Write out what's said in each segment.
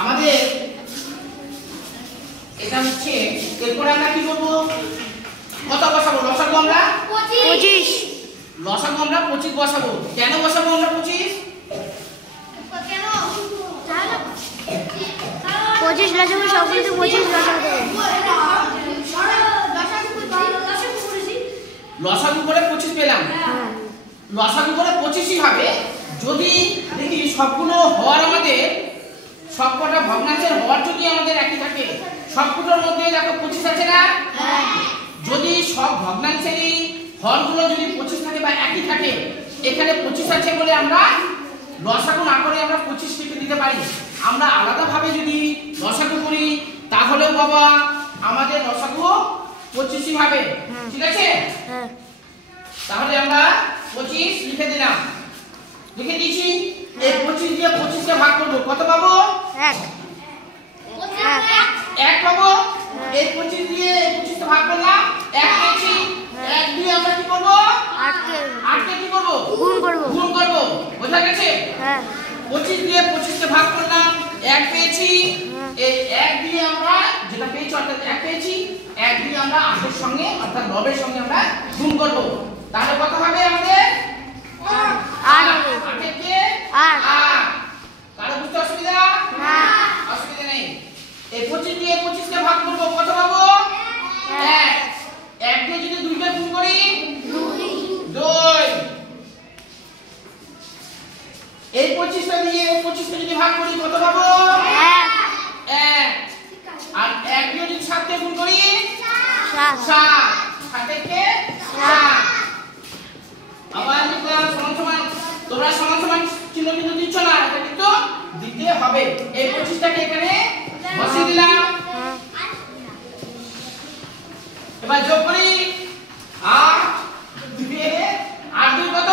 আমাদের এটা হচ্ছে এরপর আমরা কি করব কত বসাবো লসাগু আমরা 25 লসাগু আমরা 25 বসাবো কেন বসাবো আমরা 25 কেন 25 লসাগু সবগুলোতে 25 লসাগু দেব লসাগু করে 25 পেলাম লসাগু করে 25ই হবে যদি দেখি সবগুলো হওয়ার আমাদের সবকটা ভগ্নাংশের হওয়ার যদি আমাদের একই থাকে সবগুলোর মধ্যে দেখো 25 আছে না যদি সব ভগ্নাংশেরই হরগুলো যদি 25 থাকে বা একই থাকে এখানে 25 আছে বলে আমরা লসাগু না করে আমরা 25 লিখে দিতে পারি আমরা আলাদাভাবে যদি লসাগু করি তাহলে বাবা আমাদের লসাগু 25ই হবে ঠিক আছে তাহলে আমরা 25 লিখে দিলাম লিখে দিয়েছি এই 25 দিয়ে 25 কে ভাগ করব কত পাবো 1 পাবো এই 25 দিয়ে 25 কে ভাগ করলাম 1 পেয়েছি 1 দিয়ে আমরা কি করব 8 কে কি করব গুণ করব বোঝা গেছে 25 দিয়ে 25 কে ভাগ করলাম 1 পেয়েছি এই 1 দিয়ে আমরা যেটা পেয়েছি অর্থাৎ 1 পেয়েছি 1 দিয়ে আমরা 8 এর সঙ্গে অর্থাৎ 9 এর সঙ্গে আমরা গুণ করব তাহলে কত হবে আমাদের 8 হবে 8 কে 8 তাহলে বুঝতে অসুবিধা না অসুবিধা নেই এই 25 দিয়ে 25 কে ভাগ করব কত পাবো 1 1 দিয়ে যদি 2 কে গুণ করি 2 এই 25 টা দিয়ে 25 কে যদি ভাগ করি কত পাবো 1 আর 1 দিয়ে যদি 7 কে গুণ করি 7 7 কে 7 আবার লিখলাম সমান সমান তোমরা সমান সমান চিহ্ন কিন্তু দিচ্ছ না এটা কিন্তু দিতে হবে এই 25 টাকে এখানে বসিয়ে দিলাম এবার যোগ করি 8 2 8 2 কত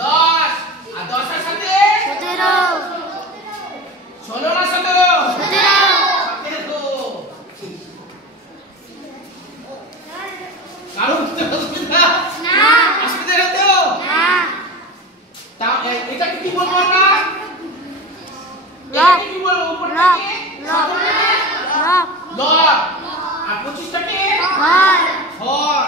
10 আর 10 এর সাথে 16 না 17 কারণ অসুবিধা না অসুবিধা হতো না তা এটা কি বলবো আমরা লব কি বলবো উপর থেকে লব আর 25 টাকে হর